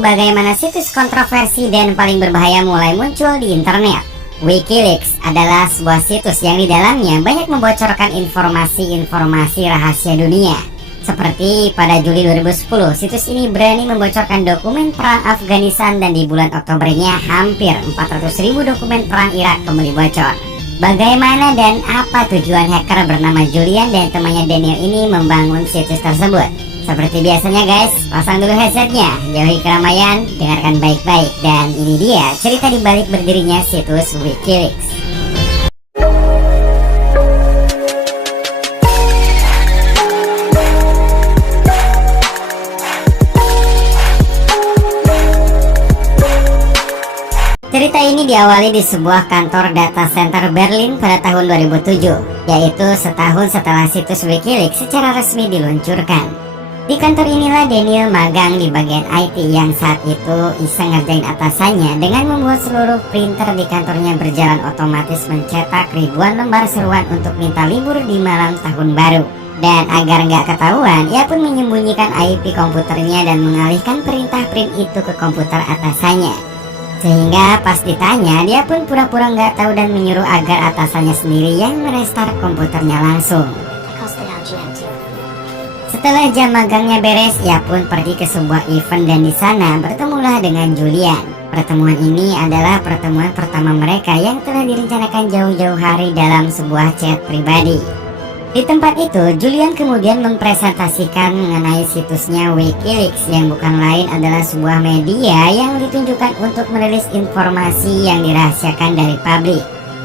tentang bagaimana situs kontroversi dan paling berbahaya mulai muncul di internet. WikiLeaks adalah sebuah situs yang di dalamnya banyak membocorkan informasi-informasi rahasia dunia. Seperti pada Juli 2010, situs ini berani membocorkan dokumen perang Afghanistan dan di bulan Oktobernya hampir 400.000 dokumen perang Irak kembali bocor. Bagaimana dan apa tujuan hacker bernama Julian dan temannya Daniel ini membangun situs tersebut? Seperti biasanya guys, pasang dulu headsetnya, jauhi keramaian, dengarkan baik-baik. Dan ini dia cerita di balik berdirinya situs WikiLeaks. Cerita ini diawali di sebuah kantor data center Berlin pada tahun 2007, yaitu setahun setelah situs WikiLeaks secara resmi diluncurkan. Di kantor inilah Daniel magang di bagian IT yang saat itu iseng ngerjain atasannya dengan membuat seluruh printer di kantornya berjalan otomatis mencetak ribuan lembar seruan untuk minta libur di malam tahun baru. Dan agar nggak ketahuan, ia pun menyembunyikan IP komputernya dan mengalihkan perintah print itu ke komputer atasannya. Sehingga pas ditanya, dia pun pura-pura nggak tahu dan menyuruh agar atasannya sendiri yang merestart komputernya langsung. Setelah jam magangnya beres, ia pun pergi ke sebuah event dan di sana bertemulah dengan Julian. Pertemuan ini adalah pertemuan pertama mereka yang telah direncanakan jauh-jauh hari dalam sebuah chat pribadi. Di tempat itu, Julian kemudian mempresentasikan mengenai situsnya WikiLeaks yang bukan lain adalah sebuah media yang ditunjukkan untuk merilis informasi yang dirahasiakan dari publik.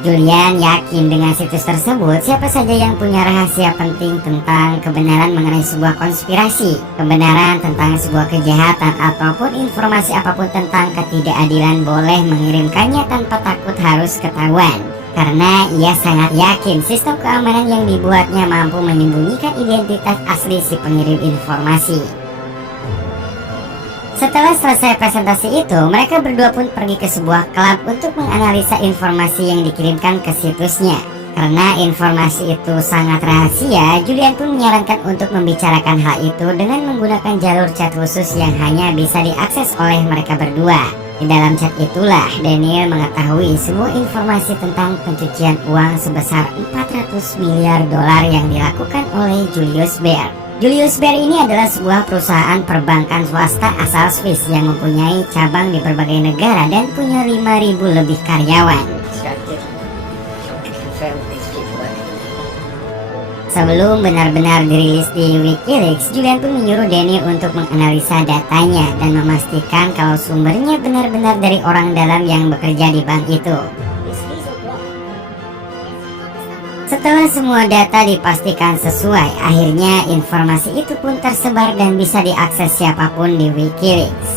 Julian yakin dengan situs tersebut siapa saja yang punya rahasia penting tentang kebenaran mengenai sebuah konspirasi, kebenaran tentang sebuah kejahatan, ataupun informasi apapun tentang ketidakadilan boleh mengirimkannya tanpa takut harus ketahuan. Karena ia sangat yakin sistem keamanan yang dibuatnya mampu menyembunyikan identitas asli si pengirim informasi. Setelah selesai presentasi itu, mereka berdua pun pergi ke sebuah klub untuk menganalisa informasi yang dikirimkan ke situsnya. Karena informasi itu sangat rahasia, Julian pun menyarankan untuk membicarakan hal itu dengan menggunakan jalur chat khusus yang hanya bisa diakses oleh mereka berdua. Di dalam chat itulah Daniel mengetahui semua informasi tentang pencucian uang sebesar 400 miliar dolar yang dilakukan oleh Julius Baer. Julius Baer ini adalah sebuah perusahaan perbankan swasta asal Swiss yang mempunyai cabang di berbagai negara dan punya 5.000 lebih karyawan. Sebelum benar-benar dirilis di WikiLeaks, Julian pun menyuruh Daniel untuk menganalisa datanya dan memastikan kalau sumbernya benar-benar dari orang dalam yang bekerja di bank itu. Setelah semua data dipastikan sesuai, akhirnya informasi itu pun tersebar dan bisa diakses siapapun di WikiLeaks.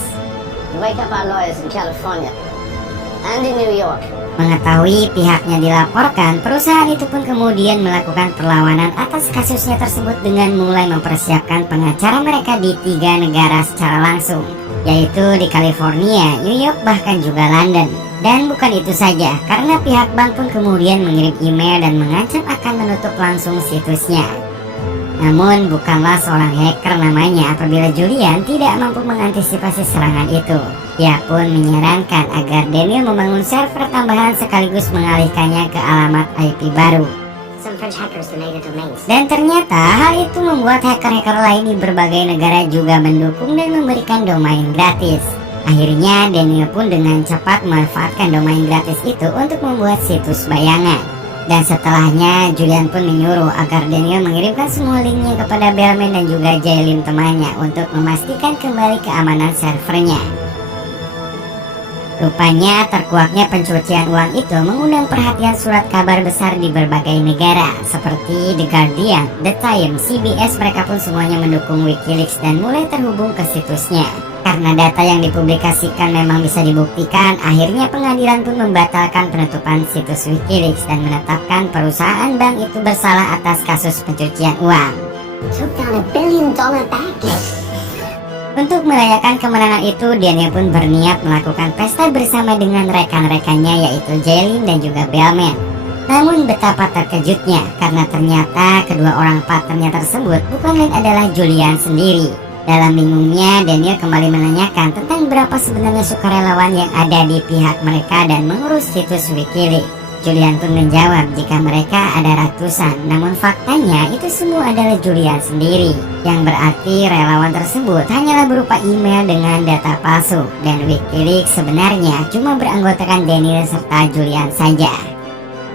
Mengetahui pihaknya dilaporkan, perusahaan itu pun kemudian melakukan perlawanan atas kasusnya tersebut dengan mulai mempersiapkan pengacara mereka di 3 negara secara langsung, yaitu di California, New York, bahkan juga London. Dan bukan itu saja, karena pihak bank pun kemudian mengirim email dan mengancam akan menutup langsung situsnya. Namun bukanlah seorang hacker namanya apabila Julian tidak mampu mengantisipasi serangan itu. Ia pun menyarankan agar Daniel membangun server tambahan sekaligus mengalihkannya ke alamat IP baru. Dan ternyata hal itu membuat hacker-hacker lain di berbagai negara juga mendukung dan memberikan domain gratis. Akhirnya Daniel pun dengan cepat memanfaatkan domain gratis itu untuk membuat situs bayangan. Dan setelahnya Julian pun menyuruh agar Daniel mengirimkan semua linknya kepada Bellman dan juga Jailin temannya untuk memastikan kembali keamanan servernya. Rupanya terkuaknya pencucian uang itu mengundang perhatian surat kabar besar di berbagai negara seperti The Guardian, The Times, CBS. Mereka pun semuanya mendukung WikiLeaks dan mulai terhubung ke situsnya. Karena data yang dipublikasikan memang bisa dibuktikan, akhirnya pengadilan pun membatalkan penutupan situs WikiLeaks dan menetapkan perusahaan bank itu bersalah atas kasus pencucian uang. Untuk merayakan kemenangan itu, Daniel pun berniat melakukan pesta bersama dengan rekan-rekannya yaitu Jailin dan juga Bellman. Namun betapa terkejutnya karena ternyata kedua orang partnernya tersebut bukan lain adalah Julian sendiri. Dalam bingungnya, Daniel kembali menanyakan tentang berapa sebenarnya sukarelawan yang ada di pihak mereka dan mengurus situs Wikileaks. Julian pun menjawab jika mereka ada ratusan, namun faktanya itu semua adalah Julian sendiri. Yang berarti relawan tersebut hanyalah berupa email dengan data palsu, dan Wikileaks sebenarnya cuma beranggotakan Daniel serta Julian saja.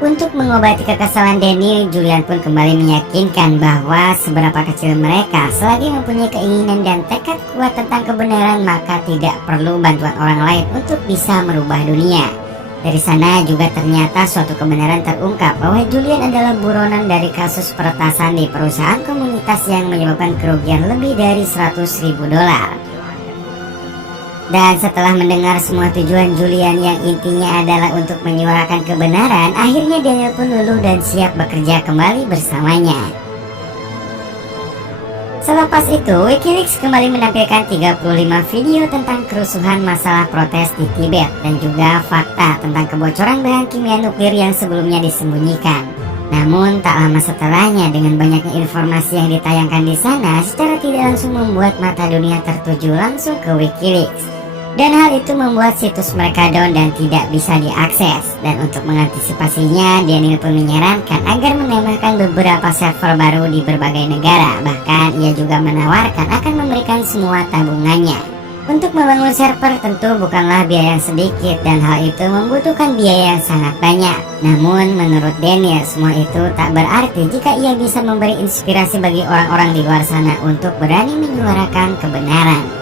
Untuk mengobati kekesalan Daniel, Julian pun kembali meyakinkan bahwa seberapa kecil mereka, selagi mempunyai keinginan dan tekad kuat tentang kebenaran, maka tidak perlu bantuan orang lain untuk bisa merubah dunia. Dari sana juga ternyata suatu kebenaran terungkap bahwa Julian adalah buronan dari kasus peretasan di perusahaan komunitas yang menyebabkan kerugian lebih dari $100.000. Dan setelah mendengar semua tujuan Julian yang intinya adalah untuk menyuarakan kebenaran, akhirnya Daniel pun luluh dan siap bekerja kembali bersamanya. Selepas itu, Wikileaks kembali menampilkan 35 video tentang kerusuhan masalah protes di Tibet dan juga fakta tentang kebocoran bahan kimia nuklir yang sebelumnya disembunyikan. Namun tak lama setelahnya, dengan banyaknya informasi yang ditayangkan di sana, secara tidak langsung membuat mata dunia tertuju langsung ke Wikileaks. Dan hal itu membuat situs mereka down dan tidak bisa diakses. Dan untuk mengantisipasinya, Daniel pun menyarankan agar menambahkan beberapa server baru di berbagai negara. Bahkan ia juga menawarkan akan memberikan semua tabungannya. Untuk membangun server tentu bukanlah biaya yang sedikit, dan hal itu membutuhkan biaya yang sangat banyak. Namun menurut Daniel, semua itu tak berarti jika ia bisa memberi inspirasi bagi orang-orang di luar sana untuk berani menyuarakan kebenaran.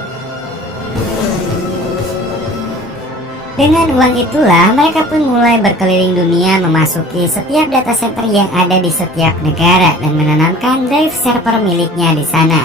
Dengan uang itulah mereka pun mulai berkeliling dunia, memasuki setiap data center yang ada di setiap negara dan menanamkan drive server miliknya di sana.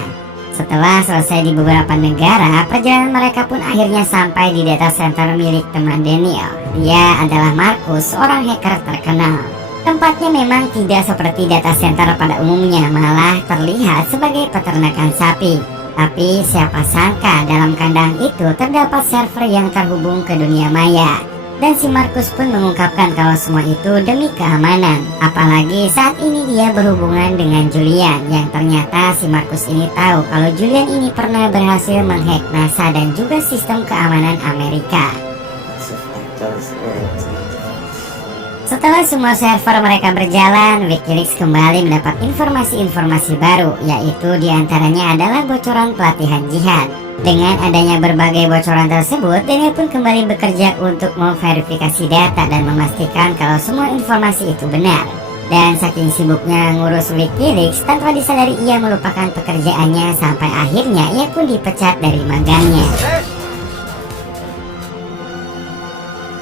Setelah selesai di beberapa negara, perjalanan mereka pun akhirnya sampai di data center milik teman Daniel. Dia adalah Marcus, seorang hacker terkenal. Tempatnya memang tidak seperti data center pada umumnya, malah terlihat sebagai peternakan sapi. Tapi siapa sangka dalam kandang itu terdapat server yang terhubung ke dunia maya. Dan si Marcus pun mengungkapkan kalau semua itu demi keamanan. Apalagi saat ini dia berhubungan dengan Julian, yang ternyata si Marcus ini tahu kalau Julian ini pernah berhasil menghack NASA dan juga sistem keamanan Amerika. Setelah semua server mereka berjalan, Wikileaks kembali mendapat informasi-informasi baru, yaitu diantaranya adalah bocoran pelatihan jihad. Dengan adanya berbagai bocoran tersebut, Daniel pun kembali bekerja untuk memverifikasi data dan memastikan kalau semua informasi itu benar. Dan saking sibuknya ngurus Wikileaks, tanpa disadari ia melupakan pekerjaannya sampai akhirnya ia pun dipecat dari magangnya.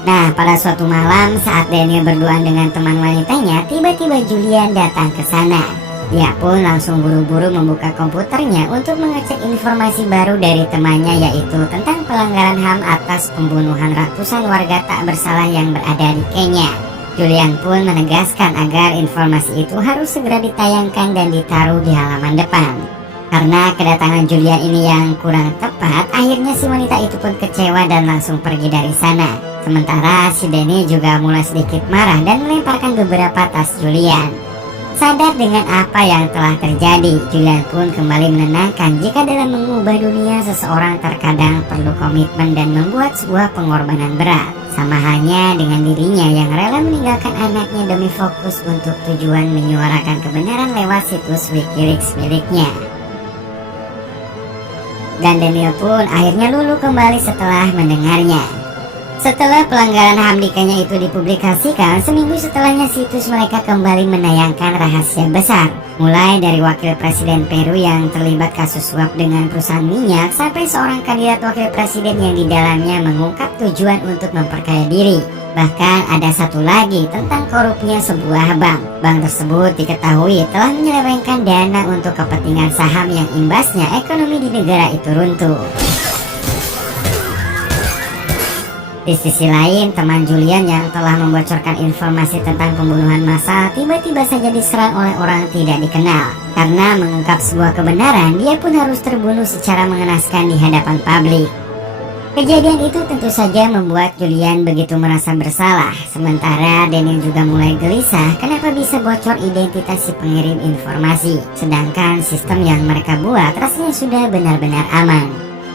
Nah, pada suatu malam saat Daniel berduaan dengan teman wanitanya, tiba-tiba Julian datang ke sana. Dia pun langsung buru-buru membuka komputernya untuk mengecek informasi baru dari temannya, yaitu tentang pelanggaran HAM atas pembunuhan ratusan warga tak bersalah yang berada di Kenya. Julian pun menegaskan agar informasi itu harus segera ditayangkan dan ditaruh di halaman depan. Karena kedatangan Julian ini yang kurang tepat, akhirnya si wanita itu pun kecewa dan langsung pergi dari sana. Sementara si Danny juga mulai sedikit marah dan melemparkan beberapa tas Julian. Sadar dengan apa yang telah terjadi, Julian pun kembali menenangkan jika dalam mengubah dunia seseorang terkadang perlu komitmen dan membuat sebuah pengorbanan berat. Sama halnya dengan dirinya yang rela meninggalkan anaknya demi fokus untuk tujuan menyuarakan kebenaran lewat situs Wikileaks miliknya. Dan Daniel pun akhirnya luluh kembali setelah mendengarnya. Setelah pelanggaran HAM di Kenya itu dipublikasikan, seminggu setelahnya situs mereka kembali menayangkan rahasia besar. Mulai dari wakil presiden Peru yang terlibat kasus suap dengan perusahaan minyak, sampai seorang kandidat wakil presiden yang di dalamnya mengungkap tujuan untuk memperkaya diri. Bahkan ada satu lagi tentang korupnya sebuah bank. Bank tersebut diketahui telah menyelewengkan dana untuk kepentingan saham yang imbasnya ekonomi di negara itu runtuh. Di sisi lain, teman Julian yang telah membocorkan informasi tentang pembunuhan massal tiba-tiba saja diserang oleh orang tidak dikenal. Karena mengungkap sebuah kebenaran, dia pun harus terbunuh secara mengenaskan di hadapan publik. Kejadian itu tentu saja membuat Julian begitu merasa bersalah. Sementara Daniel juga mulai gelisah kenapa bisa bocor identitas si pengirim informasi, sedangkan sistem yang mereka buat rasanya sudah benar-benar aman.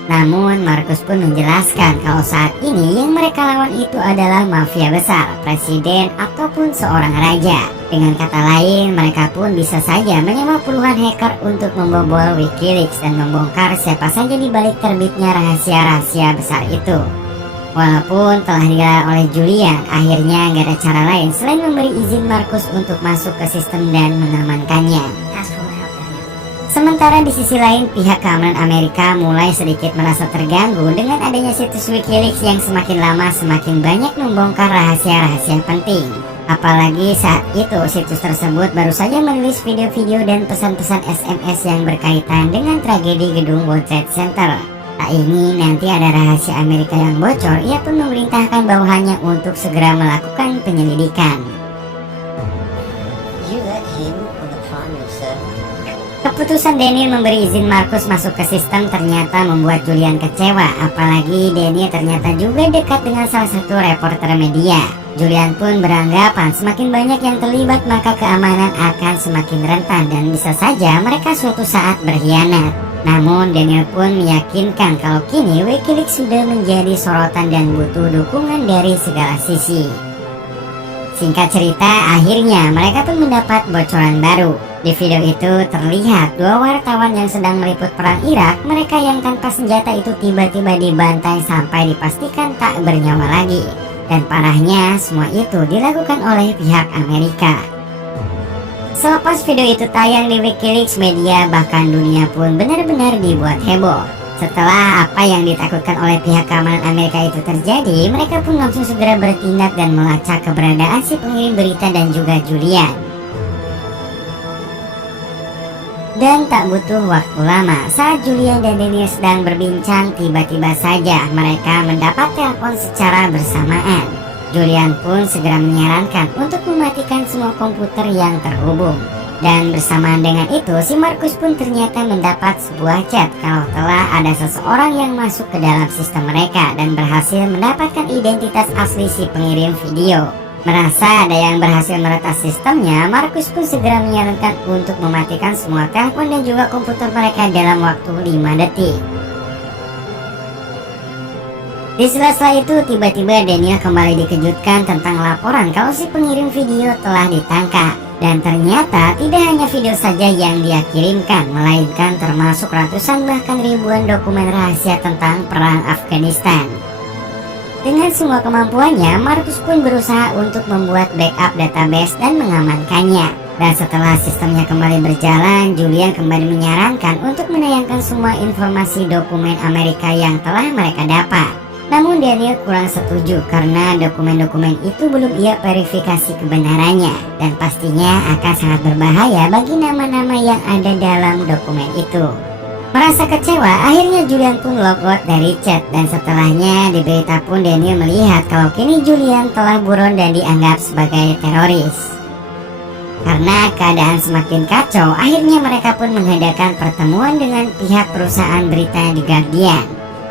Namun Markus pun menjelaskan kalau saat ini yang mereka lawan itu adalah mafia besar, presiden ataupun seorang raja. Dengan kata lain, mereka pun bisa saja menyewa puluhan hacker untuk membobol Wikileaks dan membongkar siapa saja di balik terbitnya rahasia-rahasia besar itu. Walaupun telah dilarang oleh Julian, akhirnya gak ada cara lain selain memberi izin Markus untuk masuk ke sistem dan mengamankannya. Sementara di sisi lain, pihak keamanan Amerika mulai sedikit merasa terganggu dengan adanya situs Wikileaks yang semakin lama semakin banyak membongkar rahasia-rahasia penting. Apalagi saat itu situs tersebut baru saja merilis video-video dan pesan-pesan SMS yang berkaitan dengan tragedi gedung World Trade Center. Tak ingin nanti ada rahasia Amerika yang bocor, ia pun memerintahkan bawahannya untuk segera melakukan penyelidikan. Keputusan Daniel memberi izin Markus masuk ke sistem ternyata membuat Julian kecewa, apalagi Daniel ternyata juga dekat dengan salah satu reporter media. Julian pun beranggapan semakin banyak yang terlibat maka keamanan akan semakin rentan dan bisa saja mereka suatu saat berkhianat. Namun Daniel pun meyakinkan kalau kini Wikileaks sudah menjadi sorotan dan butuh dukungan dari segala sisi. Singkat cerita, akhirnya mereka pun mendapat bocoran baru. Di video itu terlihat dua wartawan yang sedang meliput perang Irak. Mereka yang tanpa senjata itu tiba-tiba dibantai sampai dipastikan tak bernyawa lagi. Dan parahnya, semua itu dilakukan oleh pihak Amerika. Selepas video itu tayang di Wikileaks, media bahkan dunia pun benar-benar dibuat heboh. Setelah apa yang ditakutkan oleh pihak keamanan Amerika itu terjadi, mereka pun langsung segera bertindak dan melacak keberadaan si pengirim berita dan juga Julian. Dan tak butuh waktu lama, saat Julian dan Daniel sedang berbincang, tiba-tiba saja mereka mendapat telepon secara bersamaan. Julian pun segera menyarankan untuk mematikan semua komputer yang terhubung. Dan bersamaan dengan itu, si Markus pun ternyata mendapat sebuah chat kalau telah ada seseorang yang masuk ke dalam sistem mereka dan berhasil mendapatkan identitas asli si pengirim video. Merasa ada yang berhasil meretas sistemnya, Markus pun segera menyarankan untuk mematikan semua telepon dan juga komputer mereka dalam waktu 5 detik. Di sela-sela itu, tiba-tiba Daniel kembali dikejutkan tentang laporan kalau si pengirim video telah ditangkap. Dan ternyata tidak hanya video saja yang dia kirimkan, melainkan termasuk ratusan bahkan ribuan dokumen rahasia tentang perang Afghanistan. Dengan semua kemampuannya, Markus pun berusaha untuk membuat backup database dan mengamankannya. Dan setelah sistemnya kembali berjalan, Julian kembali menyarankan untuk menayangkan semua informasi dokumen Amerika yang telah mereka dapat. Namun Daniel kurang setuju karena dokumen-dokumen itu belum ia verifikasi kebenarannya dan pastinya akan sangat berbahaya bagi nama-nama yang ada dalam dokumen itu. Merasa kecewa, akhirnya Julian pun logout dari chat dan setelahnya di berita pun Daniel melihat kalau kini Julian telah buron dan dianggap sebagai teroris. Karena keadaan semakin kacau, akhirnya mereka pun mengadakan pertemuan dengan pihak perusahaan berita The Guardian.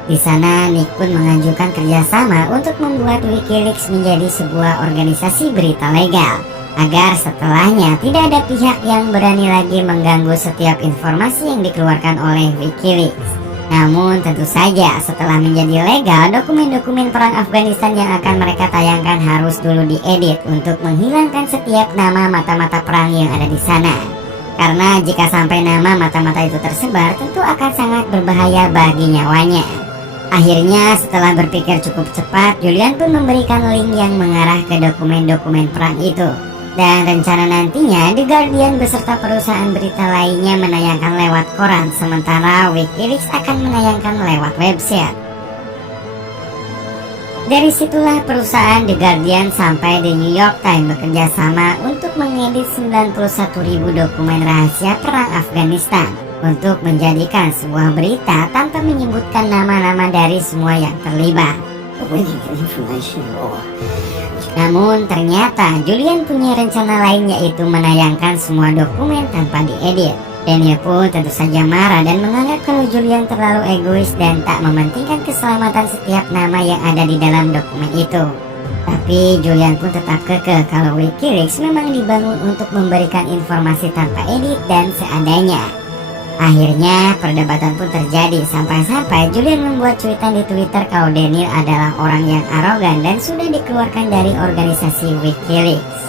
Di sana Nick pun mengajukan kerjasama untuk membuat Wikileaks menjadi sebuah organisasi berita legal, agar setelahnya tidak ada pihak yang berani lagi mengganggu setiap informasi yang dikeluarkan oleh Wikileaks. Namun tentu saja setelah menjadi legal, dokumen-dokumen perang Afghanistan yang akan mereka tayangkan harus dulu diedit untuk menghilangkan setiap nama mata-mata perang yang ada di sana. Karena jika sampai nama mata-mata itu tersebar, tentu akan sangat berbahaya bagi nyawanya. Akhirnya setelah berpikir cukup cepat, Julian pun memberikan link yang mengarah ke dokumen-dokumen perang itu. Dan rencana nantinya The Guardian beserta perusahaan berita lainnya menayangkan lewat koran, sementara Wikileaks akan menayangkan lewat website. Dari situlah perusahaan The Guardian sampai The New York Times bekerja sama untuk mengedit 91.000 dokumen rahasia perang Afghanistan untuk menjadikan sebuah berita tanpa menyebutkan nama-nama dari semua yang terlibat. Namun ternyata Julian punya rencana lain, yaitu menayangkan semua dokumen tanpa diedit. Daniel pun tentu saja marah dan menganggap kalau Julian terlalu egois dan tak mementingkan keselamatan setiap nama yang ada di dalam dokumen itu. Tapi Julian pun tetap kekeh kalau Wikileaks memang dibangun untuk memberikan informasi tanpa edit dan seadanya. Akhirnya perdebatan pun terjadi sampai-sampai Julian membuat cuitan di Twitter kalau Daniel adalah orang yang arogan dan sudah dikeluarkan dari organisasi Wikileaks.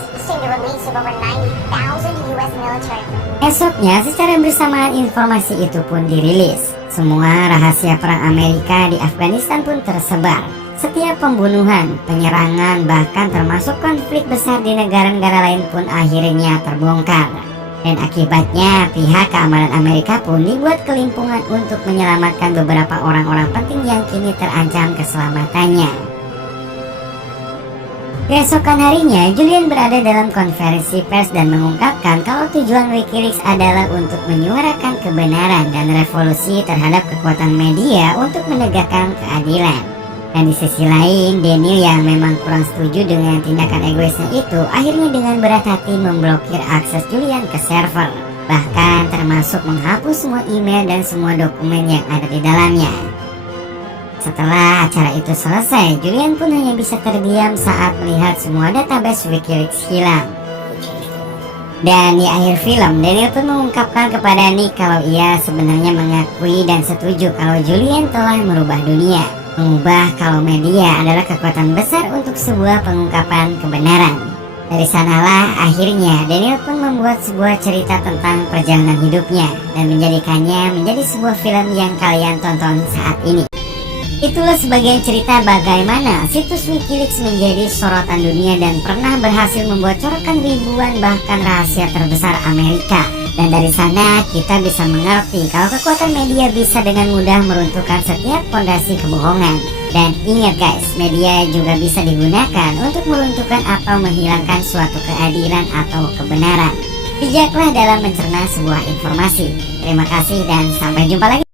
Esoknya secara bersamaan informasi itu pun dirilis. Semua rahasia perang Amerika di Afghanistan pun tersebar. Setiap pembunuhan, penyerangan, bahkan termasuk konflik besar di negara-negara lain pun akhirnya terbongkar. Dan akibatnya pihak keamanan Amerika pun dibuat kelimpungan untuk menyelamatkan beberapa orang-orang penting yang kini terancam keselamatannya. Keesokan harinya, Julian berada dalam konferensi pers dan mengungkapkan kalau tujuan Wikileaks adalah untuk menyuarakan kebenaran dan revolusi terhadap kekuatan media untuk menegakkan keadilan. Dan di sisi lain, Daniel yang memang kurang setuju dengan tindakan egoisnya itu akhirnya dengan berat hati memblokir akses Julian ke server, bahkan termasuk menghapus semua email dan semua dokumen yang ada di dalamnya. Setelah acara itu selesai, Julian pun hanya bisa terdiam saat melihat semua database Wikileaks hilang. Dan di akhir film, Daniel pun mengungkapkan kepada Nick kalau ia sebenarnya mengakui dan setuju kalau Julian telah merubah dunia, mengubah kalau media adalah kekuatan besar untuk sebuah pengungkapan kebenaran. Dari sanalah akhirnya Daniel pun membuat sebuah cerita tentang perjalanan hidupnya dan menjadikannya menjadi sebuah film yang kalian tonton saat ini. Itulah sebagian cerita bagaimana situs Wikileaks menjadi sorotan dunia dan pernah berhasil membocorkan ribuan bahkan rahasia terbesar Amerika. Dan dari sana kita bisa mengerti kalau kekuatan media bisa dengan mudah meruntuhkan setiap fondasi kebohongan. Dan ingat guys, media juga bisa digunakan untuk meruntuhkan atau menghilangkan suatu keadilan atau kebenaran. Bijaklah dalam mencerna sebuah informasi. Terima kasih dan sampai jumpa lagi.